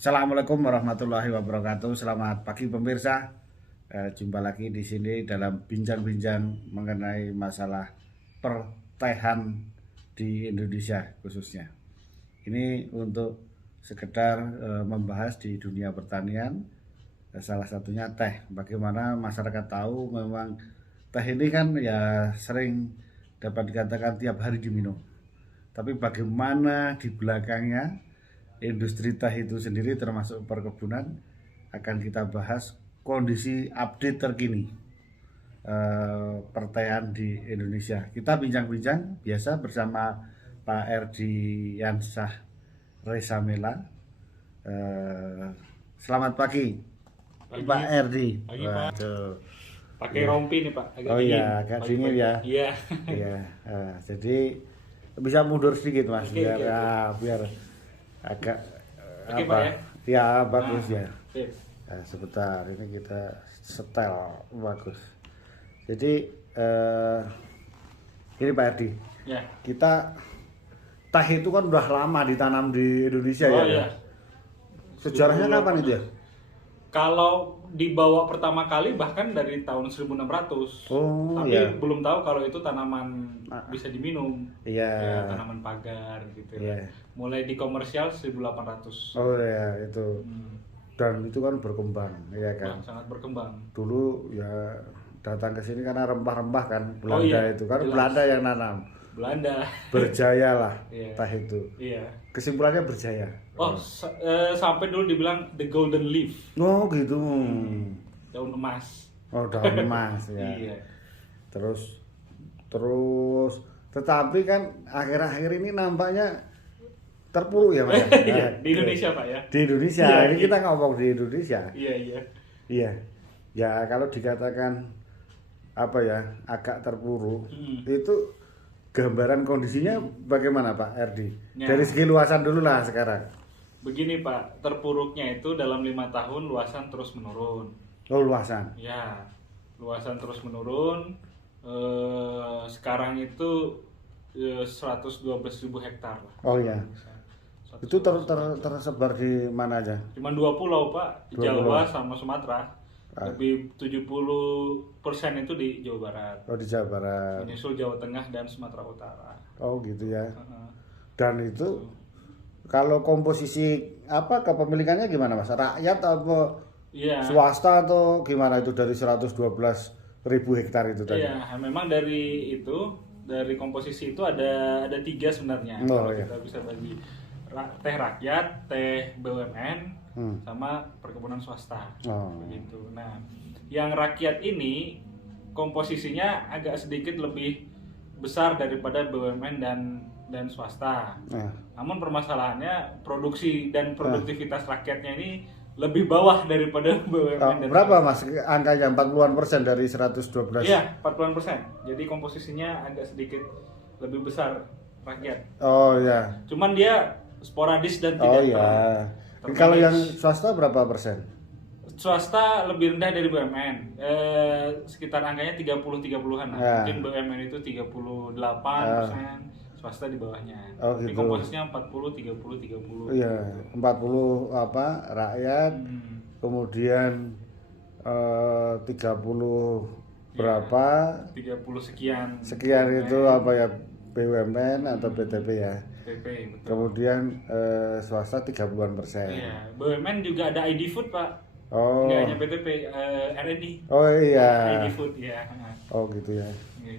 Assalamualaikum warahmatullahi wabarakatuh. Selamat pagi pemirsa. Jumpa lagi di sini dalam bincang-bincang mengenai masalah pertehan di Indonesia khususnya. Ini untuk sekedar membahas di dunia pertanian, salah satunya teh. Bagaimana masyarakat tahu memang teh ini kan ya sering dapat dikatakan tiap hari diminum. Tapi bagaimana di belakangnya industri teh itu sendiri termasuk perkebunan akan kita bahas kondisi update terkini pertehan di Indonesia. Kita bincang-bincang biasa bersama Pak Erdi Yansah Resamela. Selamat pagi, Pak Erdi. Pagi, Pak. Waduh. Pakai rompi nih, Pak. Agak Oh dingin. iya, agak dingin ya. Iya. Iya. Jadi bisa mundur sedikit Mas, Oke, biar oke. biar agak Oke, apa? Pak, ya? Ya bagus Nah, ya. sip. Nah, sebentar ini kita setel bagus. Jadi ini Pak Erdi, Ya. kita teh itu kan udah lama ditanam di Indonesia Oh ya. iya. Sejarahnya kapan itu ya? Kalau dibawa pertama kali bahkan dari tahun 1600. Oh, Tapi iya. belum tahu kalau itu tanaman Ah. bisa diminum. Iya. Ya, tanaman pagar gitu ya. Iya. Mulai di komersial 1800. Oh ya itu. Hmm. Dan itu kan berkembang, ya Wah, kan. sangat berkembang. Dulu ya datang ke sini karena rempah-rempah kan Oh, Belanda iya, itu kan jelas. Belanda yang nanam. Belanda. Berjaya lah Iya. teh itu. Iya. Kesimpulannya berjaya. Oh, sampai dulu dibilang the golden leaf, Oh gitu. daun emas. Oh daun emas ya. Iya. Terus tetapi kan akhir-akhir ini nampaknya terpuruk ya Mas. Iya, di Indonesia, Pak, ya. Di Indonesia. Iya, Ini iya. kita ngomong di Indonesia. Iya, iya. Iya. Ya kalau dikatakan apa ya agak terpuruk itu gambaran kondisinya bagaimana Pak Erdi? Ya. Dari segi luasan dulu lah sekarang. Begini, Pak, terpuruknya itu dalam 5 tahun luasan terus menurun. Oh luasan. Ya, luasan terus menurun. Sekarang itu 112.000 hektar lah. Oh iya. 112.000 Itu tersebar di mana aja? Cuman 2 pulau, Pak, 2 Jawa pulau. sama Sumatera. Lebih 70% itu di Jawa Barat. Oh di Jawa Barat. Menyusul Jawa Tengah dan Sumatera Utara. Oh gitu ya. Heeh. Dan itu kalau komposisi apa kepemilikannya gimana Mas? Rakyat apa Iya. swasta atau gimana itu dari 112.000 hektar itu tadi? Iya, memang dari komposisi itu ada 3 sebenarnya. Oh, Kalau iya. kita bisa bagi teh rakyat, teh BUMN, sama perkebunan swasta. Oh. Begitu. Nah, yang rakyat ini komposisinya agak sedikit lebih besar daripada BUMN dan swasta. Nah. Namun permasalahannya produksi dan produktivitas rakyatnya ini lebih bawah daripada BUMN dan Berapa swasta. Mas angkanya 40% dari 112? Iya, 40%. Jadi komposisinya agak sedikit lebih besar rakyat. Oh ya. Cuman dia sporadis dan Oh tidak ya. termanage. Kalau yang swasta berapa persen? Swasta lebih rendah dari BUMN. Sekitar angkanya 30-30-an lah. Ya. Mungkin BUMN itu 38%, swasta di bawahnya. Oh, Jadi gitu. komposisinya 40-30-30. Iya, 40 apa rakyat, kemudian 30 berapa? 30 sekian. Sekian itu apa ya BUMN atau BTP ya. PP, betul. Kemudian swasta 30-an%. Iya, BUMN juga ada ID Food, Pak. Oh. Nggak hanya BTP, R&D. Oh iya. ID Food, ya. Oh gitu ya. Iya.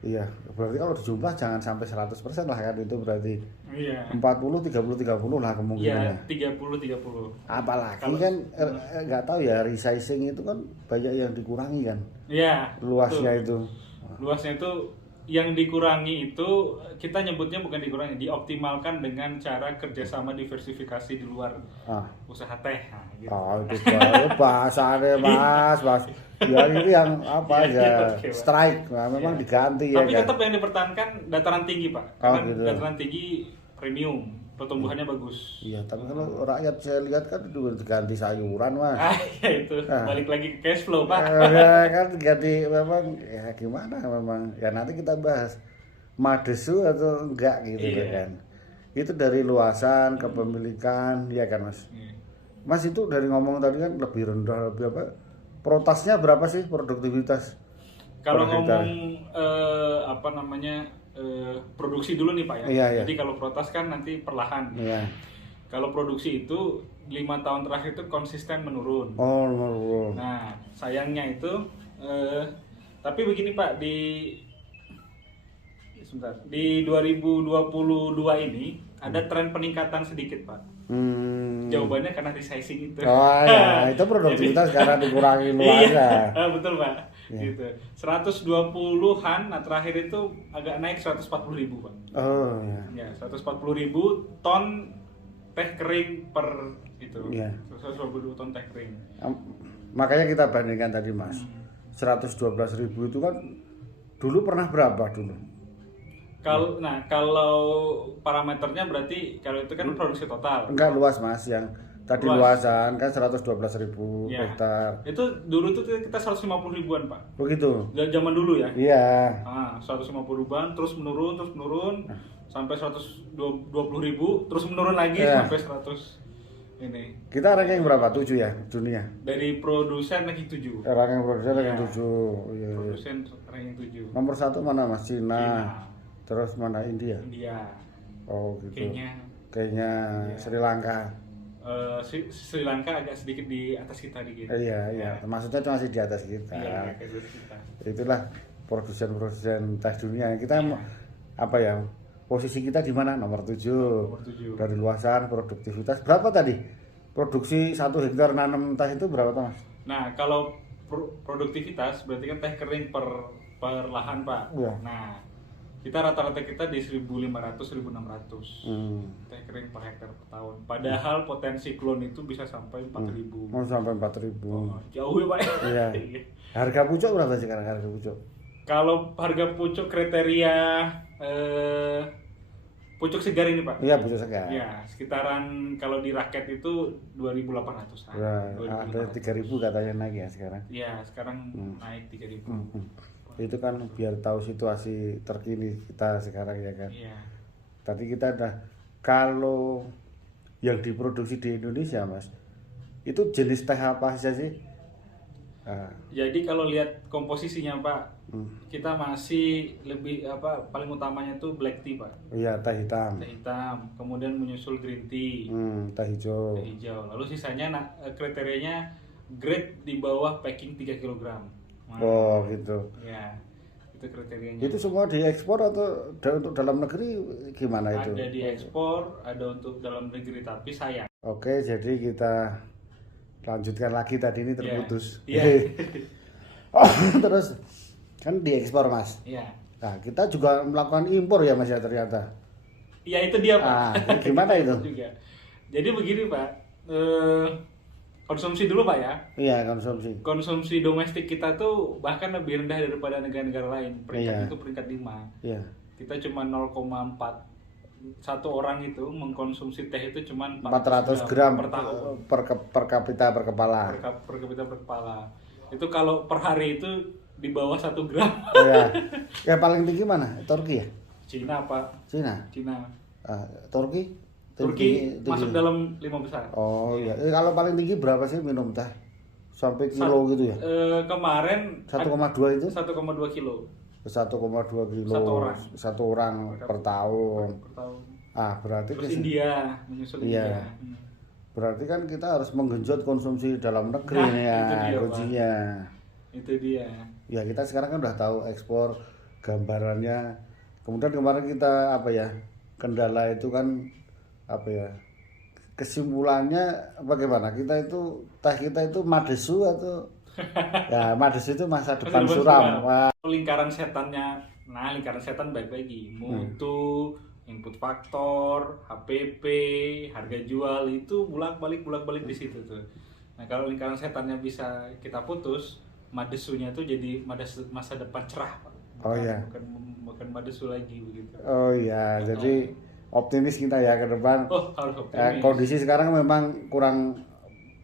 Iya, berarti kalau dijumlah jangan sampai 100% lah kan itu berarti Iya. 40 30 30 lah Iya, kemungkinannya. 30-30. Apalagi Kalau- kan nggak tahu ya resizing itu kan banyak yang dikurangi kan Iya. luasnya betul. itu. Luasnya itu yang dikurangi itu kita nyebutnya bukan dikurangi, dioptimalkan dengan cara kerjasama diversifikasi di luar Ah, usaha teh. Nah, gitu. itu baru bahasanya mas. Ya ini yang apa Iya, aja oke, Pak. strike, nah, memang Iya. diganti ya Tapi kan. tetap yang dipertahankan dataran tinggi, Pak. Oh, Karena gitu. dataran tinggi premium, pertumbuhannya bagus. Iya, tapi kalau rakyat saya lihat kan itu diganti sayuran mas. Ya itu balik lagi ke cash flow, Pak. Kan diganti memang ya gimana memang ya nanti kita bahas madesu atau enggak gitu Iya. kan. Itu dari luasan kepemilikan ya kan mas. Iya. Mas itu dari ngomong tadi kan lebih rendah, lebih apa? Protasnya berapa sih produktivitas? Kalau per hektar? ngomong produksi dulu nih Pak ya. Iya, iya. Jadi kalau protas kan nanti perlahan. Iya. Kalau produksi itu 5 tahun terakhir itu konsisten menurun. Oh, menurun. Nah, sayangnya itu tapi begini Pak, di 2022 ini ada tren peningkatan sedikit Pak. Jawabannya karena resizing itu. Oh ya, itu produktivitas karena dikurangi luasnya. Iya, betul Pak. Ya. Gitu. 120-an, nah terakhir itu agak naik 140.000 Pak. Oh ya. Ya, 140.000 ton teh kering per itu. Iya. 120 ton teh kering. Makanya kita bandingkan tadi Mas. 112.000 itu kan dulu pernah berapa dulu? Kalau parameternya berarti kalau itu kan produksi total. Enggak luas Mas, yang tadi Luas. luasan kan 112.000 Ya. hektar. Itu dulu tuh kita 150 ribuan Pak. Begitu. Zaman dulu ya. Iya. 150 ribuan terus menurun sampai 120.000 terus menurun lagi Iya. sampai 100 ini. Kita ranking berapa? 7 ya dunia. Dari produsen ranking 7. Ranking produsen ranking Iya. 7. Iya, iya. Produsen ranking 7. Nomor 1 mana Mas? Cina. Cina. Terus mana India? India. Oh gitu. Kenya. Kayaknya Iya. Sri Lanka. Sri Lanka agak sedikit di atas kita dikit. Iya, iya. Maksudnya masih di atas kita. Iya, di atas kita. Itulah produsen-produsen teh dunia. Kita Iya. apa ya? Posisi kita di mana? Nomor 7. Nomor 7. Dari luasan produktivitas berapa tadi? Produksi 1 hektar nanam teh itu berapa Mas? Nah, kalau produktivitas berarti kan teh kering per lahan, Pak. Iya. Nah, kita rata-rata kita di 1.500 1.600 teh kering per hektar per tahun. Padahal potensi klon itu bisa sampai 4.000. Mau sampai 4.000. Oh, jauh ya, Pak. Iya. Harga pucuk berapa sekarang harga pucuk? Kalau harga pucuk kriteria pucuk segar ini, Pak. Iya, pucuk segar. Ya, sekitaran kalau di raket itu 2.800-an. Ya, ada 3.000 katanya naik ya sekarang. Iya, sekarang naik 3.000. Itu kan biar tahu situasi terkini kita sekarang ya kan. Iya. Tadi kita ada kalau yang diproduksi di Indonesia Mas, itu jenis teh apa saja sih? Jadi kalau lihat komposisinya Pak, kita masih lebih paling utamanya tuh black tea Pak. Iya, teh hitam. Teh hitam, kemudian menyusul green tea, Teh hijau. teh hijau. Lalu sisanya kriterianya grade di bawah packing 3 kg. Oh gitu. Ya, itu kriterianya. Itu semua diekspor atau untuk dalam negeri gimana itu? Ada diekspor, ada untuk dalam negeri tapi sayang. Oke, jadi kita lanjutkan lagi tadi ini terputus. Iya. Oh, terus kan diekspor Mas. Iya. Nah, kita juga melakukan impor ya Mas ya ternyata. Iya, itu dia Pak. Gimana itu? Juga. Jadi begini Pak, konsumsi dulu Pak ya. Iya, konsumsi. Konsumsi domestik kita tuh bahkan lebih rendah daripada negara-negara lain. Peringkat itu peringkat 5. Iya. Kita cuma 0,4. Satu orang itu mengkonsumsi teh itu cuma 400 gram per tahun. per kapita per kepala. Per kapita per kepala. Itu kalau per hari itu di bawah 1 gram. Iya. Yang paling tinggi mana? Turki ya? Cina Pak. Cina. Turki? Turki masuk dalam 5 besar. Oh iya. Kalau paling tinggi berapa sih minum teh? Sampai kilo gitu ya? Kemarin 1,2 itu? 1,2 kilo. 1,2 kilo Satu orang. per tahun. Berarti terus India menyusul India. Berarti kan kita harus menggenjot konsumsi dalam negeri nih ya, kuncinya. Itu dia. Ya kita sekarang kan udah tahu ekspor gambarannya. Kemudian kemarin kita kendala itu kan kesimpulannya bagaimana? Teh kita itu madesu atau ya madesu itu masa depan suram. Lingkaran setannya, lingkaran setan baik lagi. Mutu, input faktor, HPP, harga jual itu bolak-balik di situ tuh. Nah, kalau lingkaran setannya bisa kita putus, madesunya tuh jadi masa depan cerah, Pak. Bukan madesu lagi begitu. Oh iya, jadi optimis kita ya ke depan. Harus optimis. Kondisi sekarang memang kurang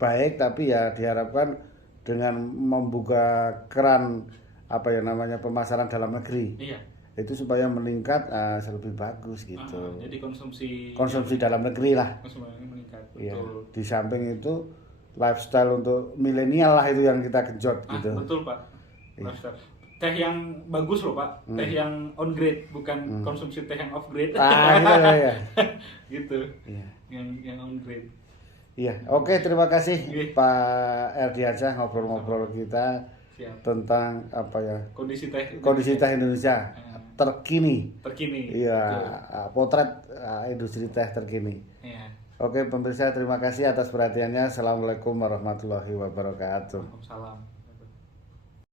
baik, tapi ya diharapkan dengan membuka keran pemasaran dalam negeri. Iya. itu supaya meningkat lebih bagus gitu. Jadi Konsumsi dalam negeri lah. konsumsi meningkat. Iya. Betul. Di samping itu lifestyle untuk milenial lah itu yang kita genjot gitu. Betul Pak. Lifestyle. Teh yang bagus loh Pak, teh yang on grade, bukan konsumsi teh yang off grade. Gitu ya. Gitu. Iya. Yang on grade. Iya, oke, terima kasih Iya. Pak Erdiansyah ngobrol-ngobrol kita Siap. tentang apa ya, Kondisi teh Indonesia terkini. terkini. Iya, potret industri teh terkini. Iya. Oke, pemirsa, terima kasih atas perhatiannya. Assalamualaikum warahmatullahi wabarakatuh. Waalaikumsalam.